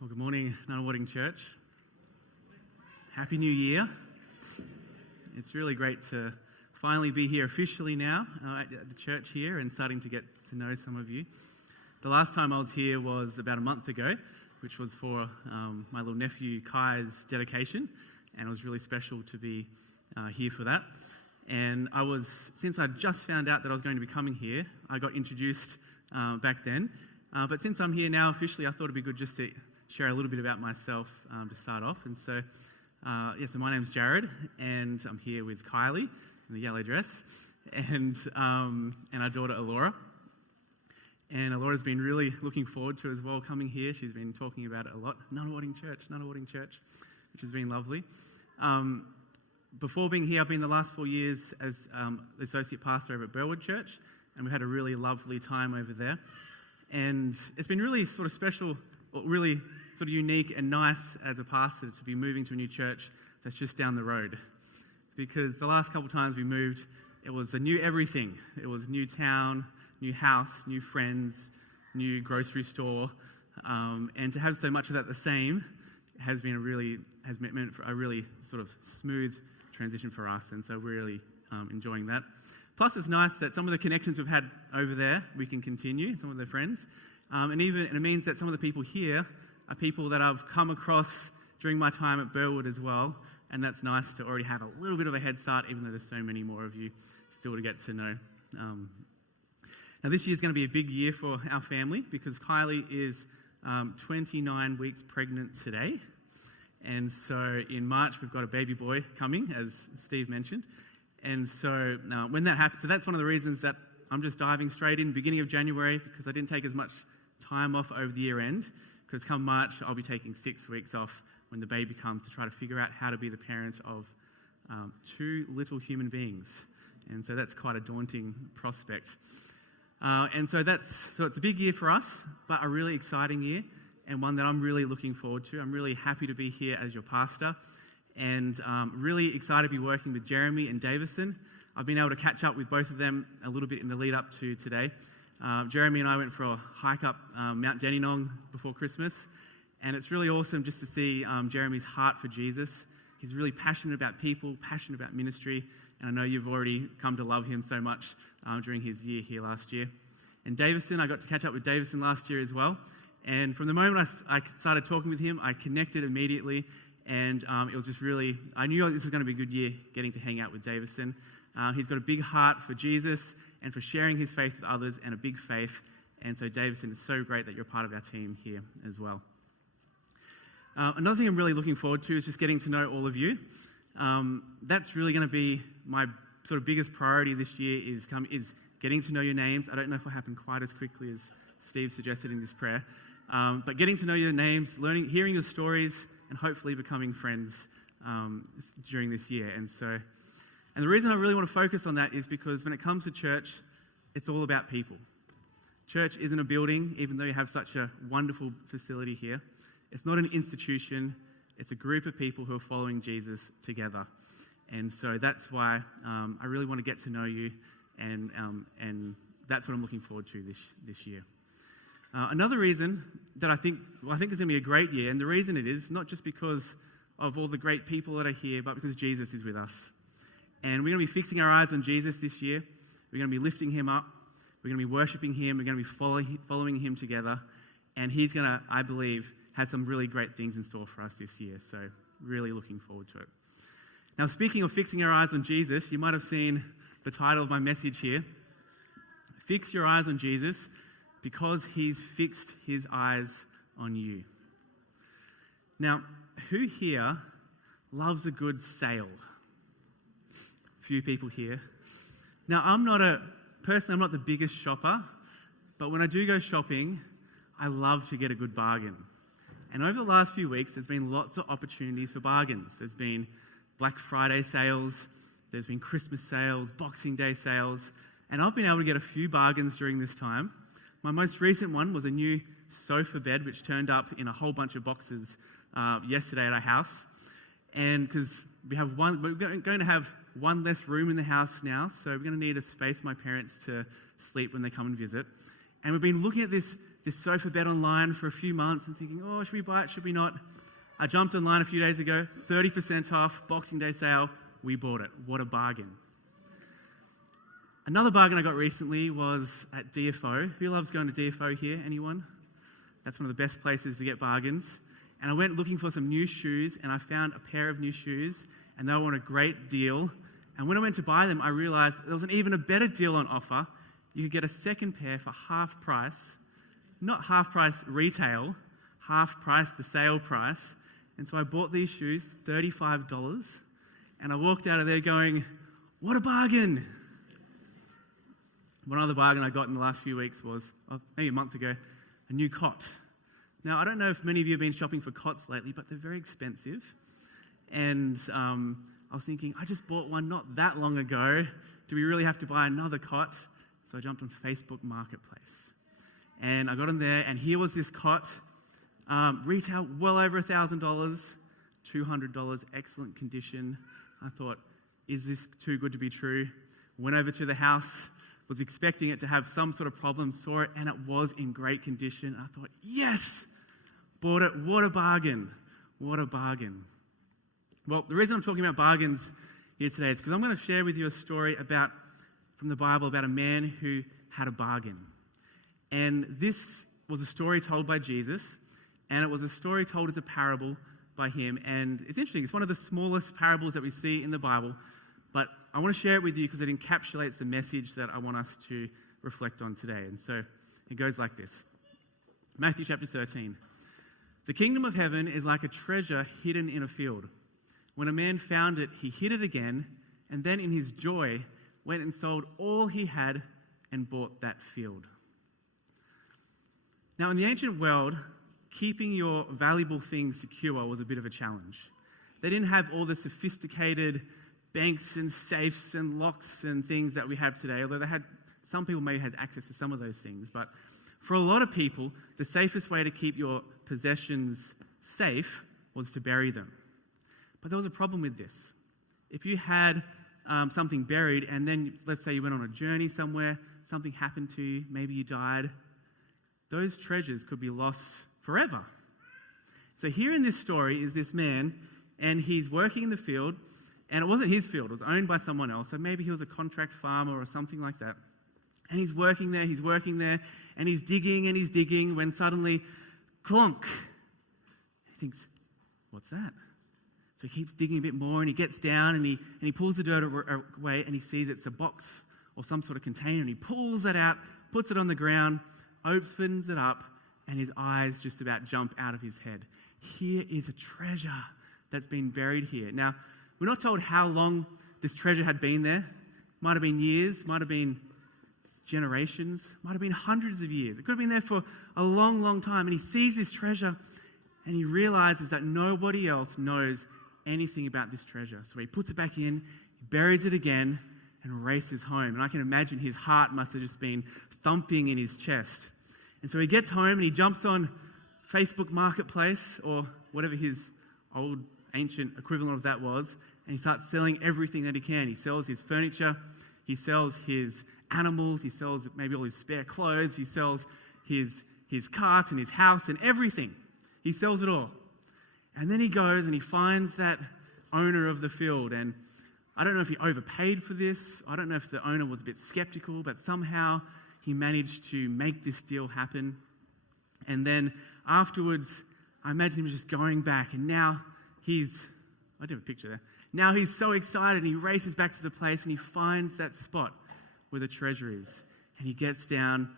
Well, good morning, Nunawading Church. Happy New Year. It's really great to finally be here officially now at the church here and starting to get to know some of you. The last time I was here was about a month ago, which was for my little nephew Kai's dedication, and it was really special to be here for that. And since I just found out that I was going to be coming here, I got introduced back then. But since I'm here now officially, I thought it'd be good just to share a little bit about myself to start off. And so, so my name's Jared, and I'm here with Kylie in the yellow dress, and our daughter Alora. And Alora's been really looking forward to as well coming here. She's been talking about it a lot. Nunawading Church, which has been lovely. Before being here, I've been the last 4 years as the associate pastor over at Burwood Church, and we had a really lovely time over there. And it's been really sort of special, really sort of unique and nice as a pastor to be moving to a new church that's just down the road. Because the last couple of times we moved, it was a new everything. It was new town, new house, new friends, new grocery store. And to have so much of that the same has meant for a really sort of smooth transition for us. And so we're really enjoying that. Plus, it's nice that some of the connections we've had over there, we can continue, some of their friends. And it means that some of the people here are people that I've come across during my time at Burwood as well. And that's nice to already have a little bit of a head start, even though there's so many more of you still to get to know. Now, this year is going to be a big year for our family because Kylie is 29 weeks pregnant today. And so in March, we've got a baby boy coming, as Steve mentioned. And so when that happens, so that's one of the reasons that I'm just diving straight in beginning of January, because I didn't take as much time off over the year end, because come March, I'll be taking 6 weeks off when the baby comes to try to figure out how to be the parent of 2 little human beings. And so that's quite a daunting prospect. And so it's a big year for us, but a really exciting year, and one that I'm really looking forward to. I'm really happy to be here as your pastor, and really excited to be working with Jeremy and Davison. I've been able to catch up with both of them a little bit in the lead up to today. Jeremy and I went for a hike up Mount Dandenong before Christmas, and it's really awesome just to see Jeremy's heart for Jesus. He's really passionate about people, passionate about ministry, and I know you've already come to love him so much during his year here last year. And Davison, I got to catch up with Davison last year as well, and from the moment I started talking with him, I connected immediately, and it was just really, I knew this was going to be a good year getting to hang out with Davison. He's got a big heart for Jesus and for sharing his faith with others, and a big faith. And so, Davison, it's so great that you're part of our team here as well. Another thing I'm really looking forward to is just getting to know all of you. That's really going to be my sort of biggest priority this year is getting to know your names. I don't know if it'll happen quite as quickly as Steve suggested in this prayer, but getting to know your names, hearing your stories, and hopefully becoming friends during this year. And the reason I really want to focus on that is because when it comes to church, it's all about people. Church isn't a building, even though you have such a wonderful facility here. It's not an institution. It's a group of people who are following Jesus together. And so that's why I really want to get to know you, and that's what I'm looking forward to this year. Another reason that I think is going to be a great year, and the reason it is not just because of all the great people that are here, but because Jesus is with us. And we're going to be fixing our eyes on Jesus this year. We're going to be lifting him up. We're going to be worshiping him. We're going to be following him together. And he's going to, I believe, have some really great things in store for us this year. So really looking forward to it. Now, speaking of fixing our eyes on Jesus, you might have seen the title of my message here. Fix your eyes on Jesus because he's fixed his eyes on you. Now, who here loves a good sale? Few people here. Now, I'm not the biggest shopper, but when I do go shopping, I love to get a good bargain. And over the last few weeks, there's been lots of opportunities for bargains. There's been Black Friday sales, there's been Christmas sales, Boxing Day sales, and I've been able to get a few bargains during this time. My most recent one was a new sofa bed, which turned up in a whole bunch of boxes yesterday at our house. And because we're going to have one less room in the house now, so we're going to need a space for my parents to sleep when they come and visit. And we've been looking at this this sofa bed online for a few months and thinking, oh, should we buy it, should we not? I jumped online a few days ago, 30% off, Boxing Day sale, we bought it. What a bargain. Another bargain I got recently was at DFO. Who loves going to DFO here? Anyone? That's one of the best places to get bargains. And I went looking for some new shoes, and I found a pair of new shoes, and they were on a great deal. And when I went to buy them, I realized there was an even a better deal on offer. You could get a second pair for half price. Not half price retail, half price the sale price. And so I bought these shoes, $35, and I walked out of there going, what a bargain! One other bargain I got in the last few weeks was, maybe a month ago, a new cot. Now, I don't know if many of you have been shopping for cots lately, but they're very expensive. And I was thinking, I just bought one not that long ago. Do we really have to buy another cot? So I jumped on Facebook Marketplace. And I got in there, and here was this cot. Retail well over $1,000, $200, excellent condition. I thought, is this too good to be true? Went over to the house, was expecting it to have some sort of problem, saw it, and it was in great condition. I thought, yes, bought it. What a bargain. What a bargain. Well, the reason I'm talking about bargains here today is because I'm going to share with you a story from the Bible about a man who had a bargain. And this was a story told by Jesus, and it was a story told as a parable by him. And it's interesting. It's one of the smallest parables that we see in the Bible, but I want to share it with you because it encapsulates the message that I want us to reflect on today. And so it goes like this. Matthew chapter 13. The kingdom of heaven is like a treasure hidden in a field. When a man found it, he hid it again, and then in his joy went and sold all he had and bought that field. Now, in the ancient world, keeping your valuable things secure was a bit of a challenge. They didn't have all the sophisticated banks and safes and locks and things that we have today, although some people may have had access to some of those things. But for a lot of people, the safest way to keep your possessions safe was to bury them. But there was a problem with this. If you had something buried and then, let's say you went on a journey somewhere, something happened to you, maybe you died, those treasures could be lost forever. So here in this story is this man, and he's working in the field, and it wasn't his field, it was owned by someone else. So maybe he was a contract farmer or something like that. And he's working there, and he's digging when suddenly, clonk. He thinks, what's that? So he keeps digging a bit more, and he gets down, and he pulls the dirt away, and he sees it's a box or some sort of container, and he pulls it out, puts it on the ground, opens it up, and his eyes just about jump out of his head. Here is a treasure that's been buried here. Now, we're not told how long this treasure had been there. Might have been years, might have been generations, might have been hundreds of years. It could have been there for a long, long time. And he sees this treasure and he realizes that nobody else knows anything about this treasure. So he puts it back in, he buries it again, and races home. And I can imagine his heart must have just been thumping in his chest. And so he gets home and he jumps on Facebook Marketplace, or whatever his old ancient equivalent of that was, and he starts selling everything that he can. He sells his furniture, he sells his animals, he sells maybe all his spare clothes, he sells his cart and his house and everything. He sells it all. And then he goes and he finds that owner of the field, and I don't know if he overpaid for this, I don't know if the owner was a bit skeptical, but somehow he managed to make this deal happen. And then afterwards, I imagine him just going back, and now I do have a picture there. Now he's so excited, and he races back to the place, and he finds that spot where the treasure is. And he gets down,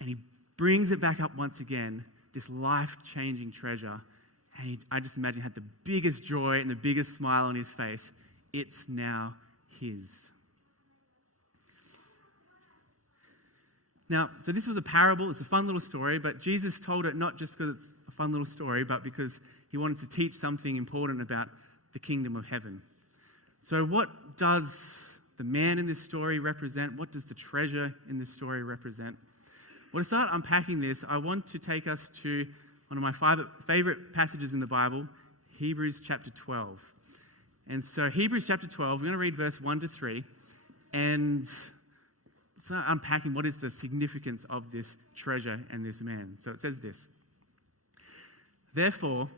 and he brings it back up once again, this life-changing treasure. And I just imagine he had the biggest joy and the biggest smile on his face. It's now his. Now, so this was a parable. It's a fun little story, but Jesus told it not just because it's a fun little story, but because he wanted to teach something important about the kingdom of heaven. So what does the man in this story represent? What does the treasure in this story represent? Well, to start unpacking this, I want to take us to one of my favorite passages in the Bible, Hebrews chapter 12. And so Hebrews chapter 12, we're going to read verse 1 to 3. And So unpacking what is the significance of this treasure and this man. So it says this. Therefore,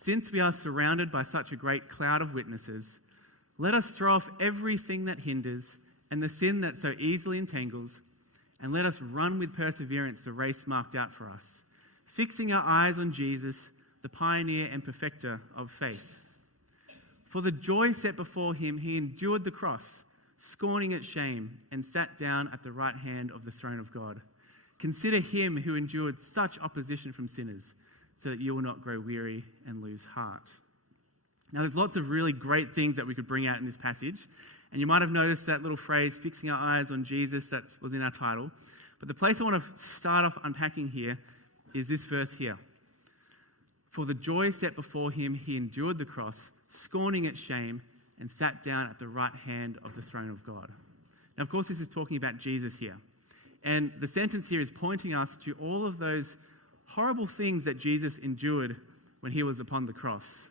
since we are surrounded by such a great cloud of witnesses, let us throw off everything that hinders and the sin that so easily entangles, and let us run with perseverance the race marked out for us, fixing our eyes on Jesus, the pioneer and perfecter of faith. For the joy set before him, he endured the cross, scorning its shame, and sat down at the right hand of the throne of God. Consider him who endured such opposition from sinners, so that you will not grow weary and lose heart. Now, there's lots of really great things that we could bring out in this passage. And you might have noticed that little phrase, fixing our eyes on Jesus, that was in our title. But the place I want to start off unpacking here is this verse here. For the joy set before him, he endured the cross, scorning its shame, and sat down at the right hand of the throne of God. Now, of course, this is talking about Jesus here. And the sentence here is pointing us to all of those horrible things that Jesus endured when he was upon the cross.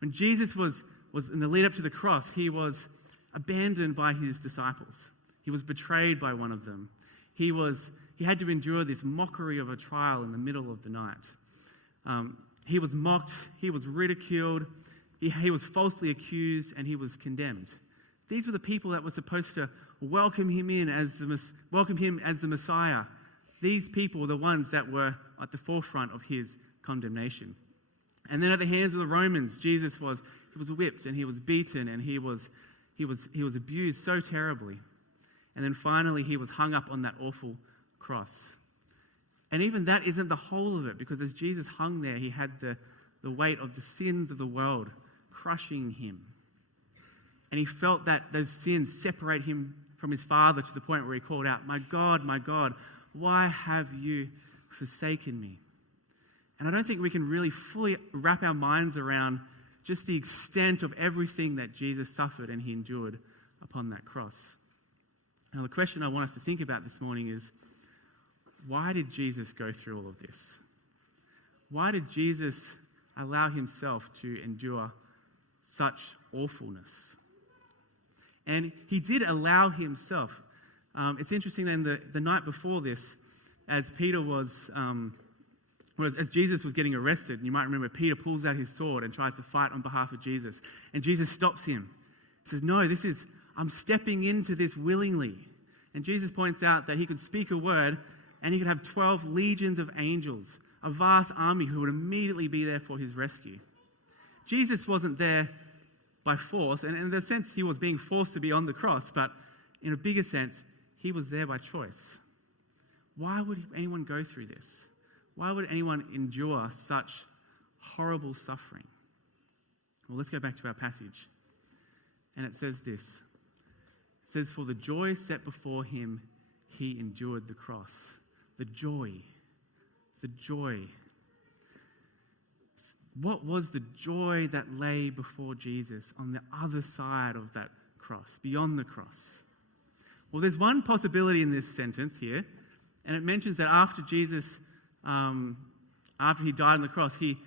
When Jesus was in the lead up to the cross, he was abandoned by his disciples. He was betrayed by one of them. He had to endure this mockery of a trial in the middle of the night. He was mocked, he was ridiculed, he was falsely accused, and he was condemned. These were the people that were supposed to welcome him as the Messiah. These people were the ones that were at the forefront of his condemnation. And then at the hands of the Romans, Jesus was whipped and he was beaten and he was abused so terribly. And then finally he was hung up on that awful cross. And even that isn't the whole of it, because as Jesus hung there, he had the weight of the sins of the world crushing him. And he felt that those sins separate him from his Father to the point where he called out, my God, why have you forsaken me?" And I don't think we can really fully wrap our minds around just the extent of everything that Jesus suffered and he endured upon that cross. Now, the question I want us to think about this morning is, why did Jesus go through all of this? Why did Jesus allow himself to endure such awfulness? And he did allow himself. It's interesting then the night before this, as Jesus was getting arrested, and you might remember Peter pulls out his sword and tries to fight on behalf of Jesus. And Jesus stops him. He says, "No, I'm stepping into this willingly." And Jesus points out that he could speak a word and he could have 12 legions of angels, a vast army who would immediately be there for his rescue. Jesus wasn't there by force, and in the sense he was being forced to be on the cross, but in a bigger sense, he was there by choice. Why would anyone go through this? Why would anyone endure such horrible suffering? Well, let's go back to our passage. And it says this. It says, "For the joy set before him, he endured the cross." The joy. The joy. What was the joy that lay before Jesus on the other side of that cross, beyond the cross? Well, there's one possibility in this sentence here, and it mentions that after Jesus, after he died on the cross, he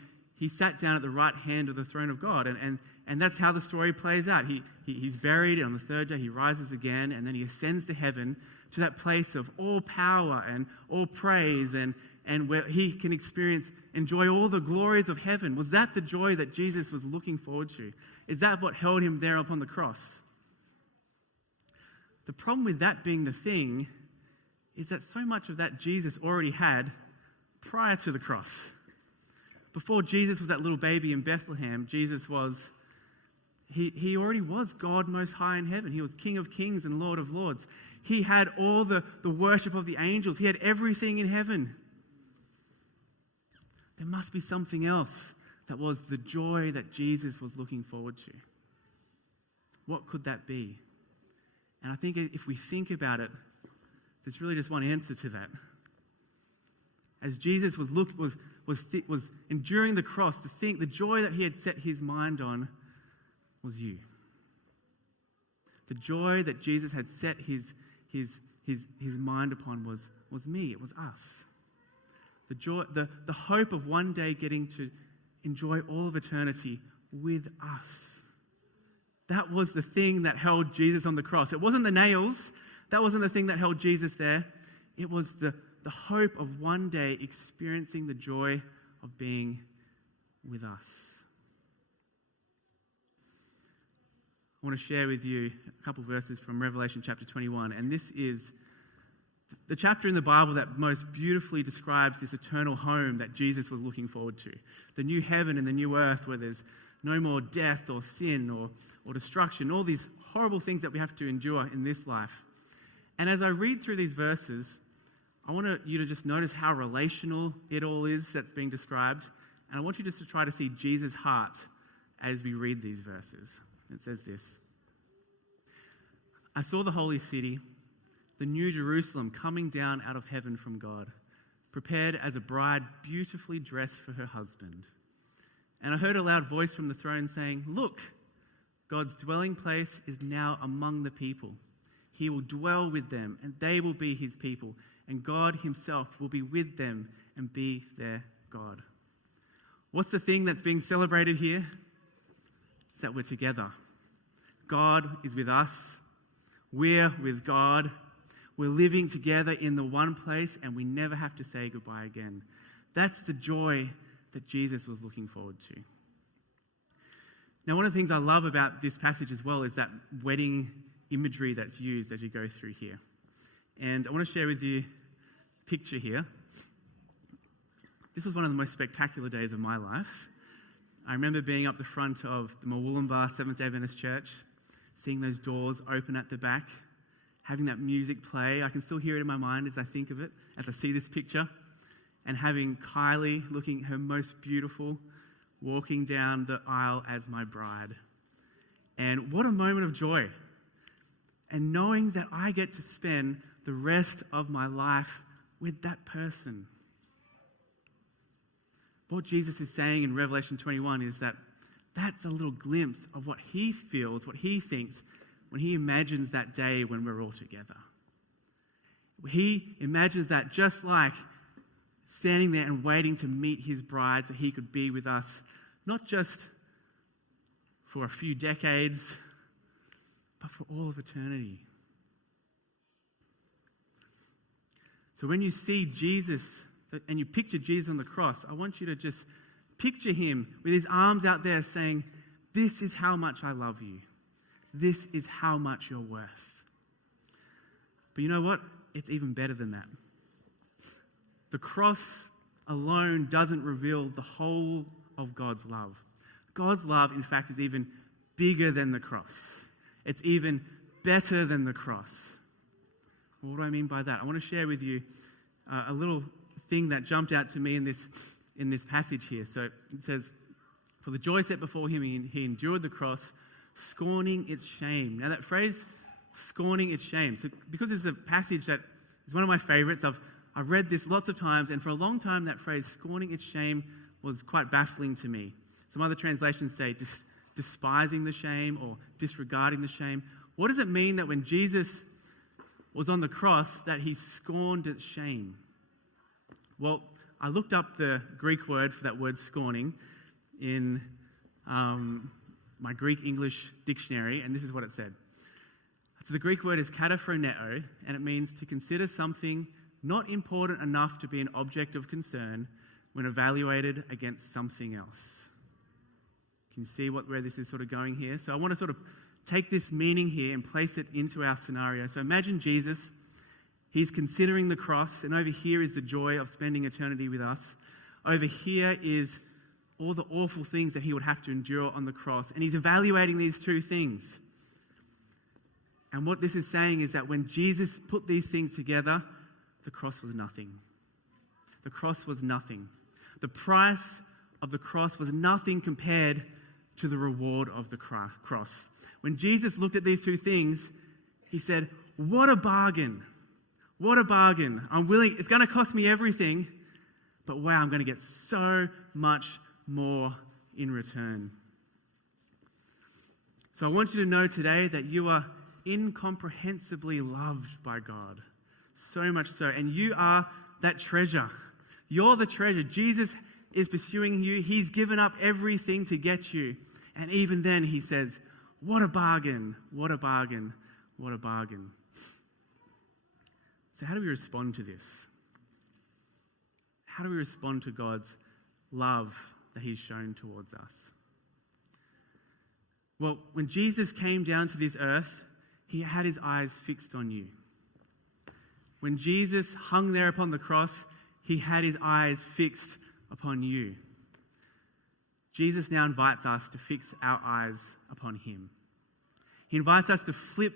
sat down at the right hand of the throne of God, and that's how the story plays out. He's buried, and on the third day he rises again, and then he ascends to heaven, to that place of all power and all praise, and where he can enjoy all the glories of heaven. Was that the joy that Jesus was looking forward to? Is that what held him there upon the cross? The problem with that being the thing is that so much of that Jesus already had prior to the cross. Before Jesus was that little baby in Bethlehem, Jesus was, he already was God most high in heaven. He was King of kings and Lord of lords. He had all the worship of the angels. He had everything in heaven. There must be something else that was the joy that Jesus was looking forward to. What could that be? And I think if we think about it, there's really just one answer to that. As Jesus was enduring the cross, the joy that he had set his mind on was you. The joy that Jesus had set his mind upon was me. It was us. The joy, the hope of one day getting to enjoy all of eternity with us. That was the thing that held Jesus on the cross. It wasn't the nails That wasn't the thing that held Jesus there. It was the hope of one day experiencing the joy of being with us. I want to share with you a couple verses from Revelation chapter 21, and this is the chapter in the Bible that most beautifully describes this eternal home that Jesus was looking forward to. The new heaven and the new earth where there's no more death or sin or destruction, all these horrible things that we have to endure in this life. And as I read through these verses, I want you to just notice how relational it all is that's being described. And I want you just to try to see Jesus' heart as we read these verses. It says this: I saw the holy city, the new Jerusalem, coming down out of heaven from God, prepared as a bride beautifully dressed for her husband. And I heard a loud voice from the throne saying, "Look, God's dwelling place is now among the people. He will dwell with them, and they will be his people, and God himself will be with them and be their God." What's the thing that's being celebrated here? It's that we're together. God is with us. We're with God. We're living together in the one place, and we never have to say goodbye again. That's the joy that Jesus was looking forward to. Now, one of the things I love about this passage as well is that wedding imagery that's used as you go through here. And I want to share with you a picture here. This was one of the most spectacular days of my life. I remember being up the front of the Murwillumbah Seventh-day Adventist Church, seeing those doors open at the back, having that music play. I can still hear it in my mind as I think of it, as I see this picture, and having Kylie looking her most beautiful, walking down the aisle as my bride. And what a moment of joy. And knowing that I get to spend the rest of my life with that person. What Jesus is saying in Revelation 21 is that that's a little glimpse of what he feels, what he thinks when he imagines that day when we're all together. He imagines that just like standing there and waiting to meet his bride so he could be with us, not just for a few decades, but for all of eternity. So when you see Jesus and you picture Jesus on the cross, I want you to just picture him with his arms out there saying, "This is how much I love you. This is how much you're worth." But you know what? It's even better than that. The cross alone doesn't reveal the whole of God's love. God's love, in fact, is even bigger than the cross. It's even better than the cross. Well, what do I mean by that? I want to share with you a little thing that jumped out to me in this passage here. So it says, "For the joy set before him, he endured the cross, scorning its shame." Now that phrase, scorning its shame. So because it's a passage that is one of my favorites, I've read this lots of times, and for a long time that phrase, scorning its shame, was quite baffling to me. Some other translations say despising the shame or disregarding the shame. What does it mean that when Jesus was on the cross that he scorned its shame? Well, I looked up the Greek word for that word scorning in my Greek-English dictionary, and this is what it said. So the Greek word is kataphroneo, and it means to consider something not important enough to be an object of concern when evaluated against something else. Can you see where this is sort of going here? So I want to sort of take this meaning here and place it into our scenario. So imagine Jesus. He's considering the cross, and over here is the joy of spending eternity with us. Over here is all the awful things that he would have to endure on the cross. And he's evaluating these two things. And what this is saying is that when Jesus put these things together, the cross was nothing. The cross was nothing. The price of the cross was nothing compared to the reward of the cross. When Jesus looked at these two things, he said, "What a bargain. What a bargain. I'm willing, it's going to cost me everything, but wow, I'm going to get so much more in return." So I want you to know today that you are incomprehensibly loved by God. So much so. And you are that treasure. You're the treasure. Jesus is pursuing you. He's given up everything to get you. And even then he says, "What a bargain. What a bargain. What a bargain." So how do we respond to this? How do we respond to God's love that he's shown towards us? Well, when Jesus came down to this earth, he had his eyes fixed on you. When Jesus hung there upon the cross, he had his eyes fixed upon you. Jesus now invites us to fix our eyes upon him. He invites us to flip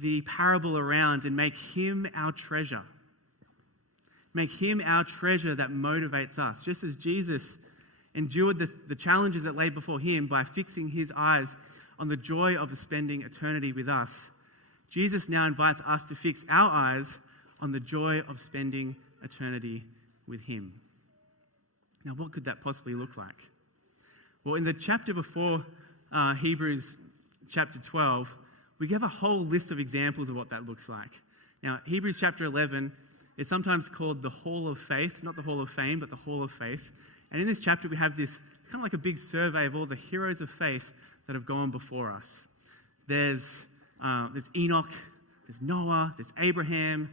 the parable around and make him our treasure. Make him our treasure that motivates us. Just as Jesus endured the challenges that lay before him by fixing his eyes on the joy of spending eternity with us, Jesus now invites us to fix our eyes on the joy of spending eternity with him. Now, what could that possibly look like? Well, in the chapter before Hebrews chapter 12, we give a whole list of examples of what that looks like. Now, Hebrews chapter 11 is sometimes called the Hall of Faith, not the Hall of Fame, but the Hall of Faith. And in this chapter, we have this, it's kind of like a big survey of all the heroes of faith that have gone before us. There's Enoch, there's Noah, there's Abraham,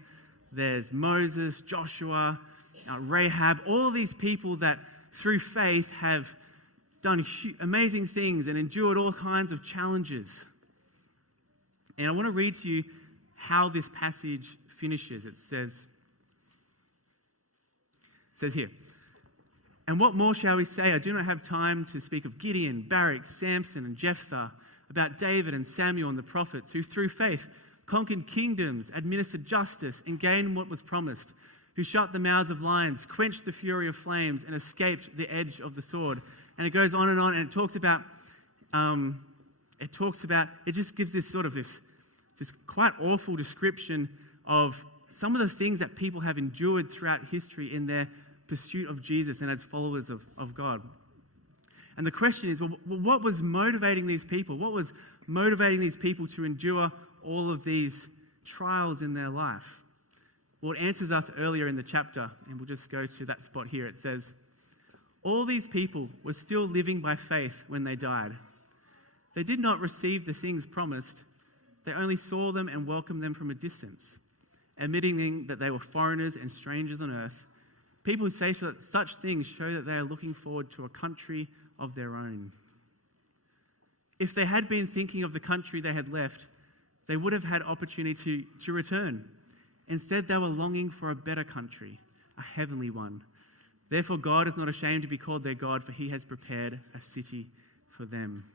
there's Moses, Joshua, Rahab, all these people that through faith have done amazing things and endured all kinds of challenges. And I want to read to you how this passage finishes. It says here, "And what more shall we say? I do not have time to speak of Gideon, Barak, Samson, and Jephthah, about David and Samuel and the prophets, who through faith conquered kingdoms, administered justice, and gained what was promised, who shut the mouths of lions, quenched the fury of flames, and escaped the edge of the sword." And it goes on, and it talks about, it just gives this sort of this quite awful description of some of the things that people have endured throughout history in their pursuit of Jesus and as followers of God. And the question is, well, what was motivating these people? What was motivating these people to endure all of these trials in their life? Well, it answers us earlier in the chapter, and we'll just go to that spot here. It says, "All these people were still living by faith when they died. They did not receive the things promised. They only saw them and welcomed them from a distance, admitting that they were foreigners and strangers on earth. People who say such things show that they are looking forward to a country of their own. If they had been thinking of the country they had left, they would have had opportunity to return. Instead, they were longing for a better country, a heavenly one. Therefore, God is not ashamed to be called their God, for he has prepared a city for them."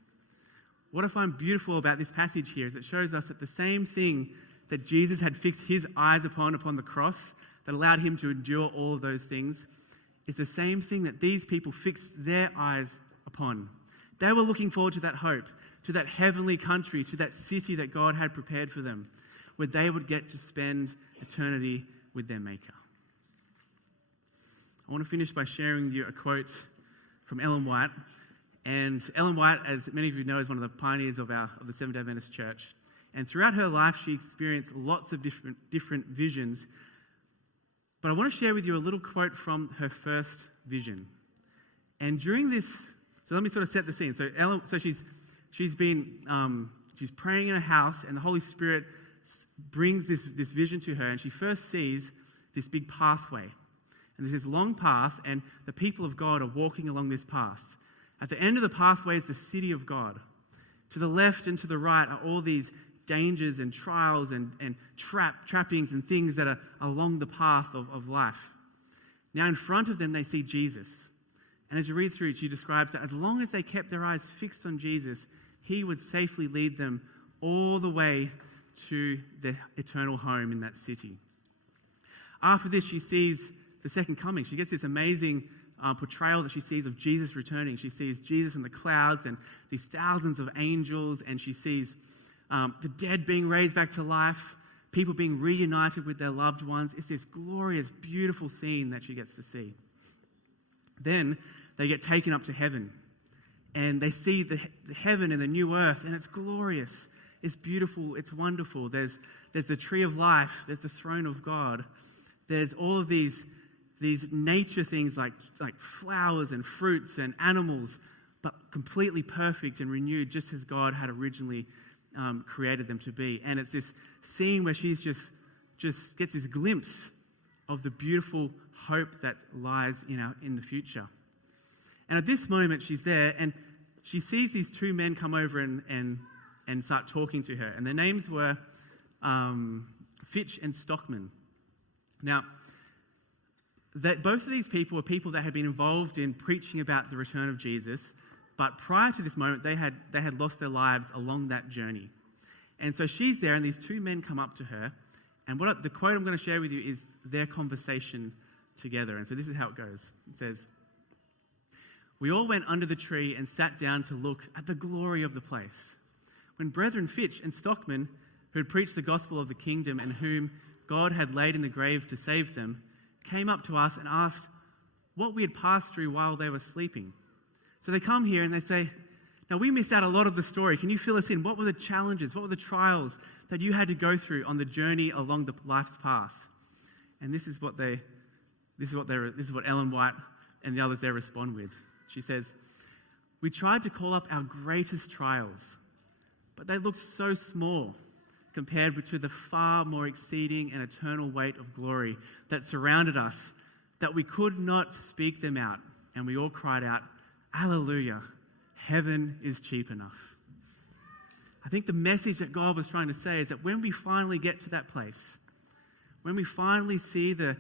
What I find beautiful about this passage here is it shows us that the same thing that Jesus had fixed his eyes upon the cross, that allowed him to endure all of those things, is the same thing that these people fixed their eyes upon. They were looking forward to that hope, to that heavenly country, to that city that God had prepared for them, where they would get to spend eternity with their Maker. I want to finish by sharing with you a quote from Ellen White. And Ellen White, as many of you know, is one of the pioneers of the Seventh-day Adventist Church. And throughout her life, she experienced lots of different visions. But I want to share with you a little quote from her first vision. And during this, so let me sort of set the scene. So Ellen, she's praying in her house, and the Holy Spirit brings this vision to her, and she first sees this big pathway. And there's this long path, and the people of God are walking along this path. At the end of the pathway is the city of God. To the left and to the right are all these dangers and trials and trappings and things that are along the path of life. Now in front of them they see Jesus. And as you read through it, she describes that as long as they kept their eyes fixed on Jesus, he would safely lead them all the way to their eternal home in that city. After this, she sees the second coming. She gets this amazing portrayal that she sees of Jesus returning. She sees Jesus in the clouds and these thousands of angels, and she sees the dead being raised back to life, people being reunited with their loved ones. It's this glorious, beautiful scene that she gets to see. Then they get taken up to heaven, and they see the heaven and the new earth, and it's glorious. It's beautiful. It's wonderful. There's the tree of life. There's the throne of God. There's all of these nature things like flowers and fruits and animals, but completely perfect and renewed, just as God had originally created them to be. And it's this scene where she's just just gets this glimpse of the beautiful hope that lies in the future. And at this moment, she's there, and she sees these two men come over and start talking to her. And their names were Fitch and Stockman. Now, both of these people were people that had been involved in preaching about the return of Jesus, but prior to this moment, they had lost their lives along that journey. And so she's there, and these two men come up to her, and the quote I'm going to share with you is their conversation together. And so this is how it goes. It says, "We all went under the tree and sat down to look at the glory of the place. When Brethren Fitch and Stockman, who had preached the gospel of the kingdom and whom God had laid in the grave to save them, came up to us and asked what we had passed through while they were sleeping." So they come here and they say, "Now we missed out a lot of the story. Can you fill us in? What were the challenges? What were the trials that you had to go through on the journey along the life's path?" And this is what Ellen White and the others there respond with. She says, "We tried to call up our greatest trials, but they looked so small compared to the far more exceeding and eternal weight of glory that surrounded us, that we could not speak them out. And we all cried out, 'Alleluia, heaven is cheap enough.'" I think the message that God was trying to say is that when we finally get to that place, when we finally see the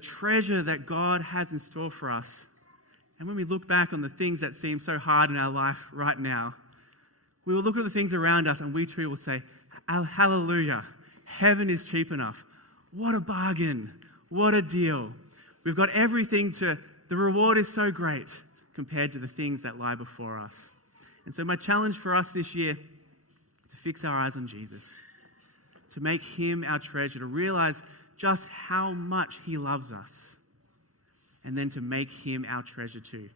treasure that God has in store for us, and when we look back on the things that seem so hard in our life right now, we will look at the things around us and we too will say, "Hallelujah, heaven is cheap enough. What a bargain. What a deal. We've got everything the reward is so great compared to the things that lie before us." And so my challenge for us this year is to fix our eyes on Jesus, to make him our treasure, to realize just how much he loves us, and then to make him our treasure too.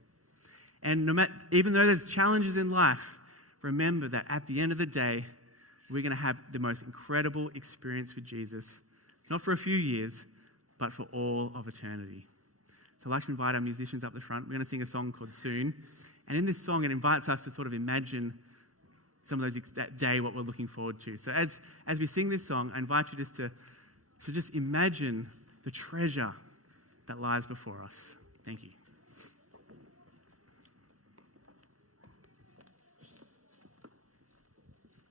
And even though there's challenges in life, remember that at the end of the day, we're going to have the most incredible experience with Jesus, not for a few years, but for all of eternity. So I'd like to invite our musicians up the front. We're going to sing a song called "Soon." And in this song, it invites us to sort of imagine some of that day, what we're looking forward to. So as we sing this song, I invite you just to just imagine the treasure that lies before us. Thank you.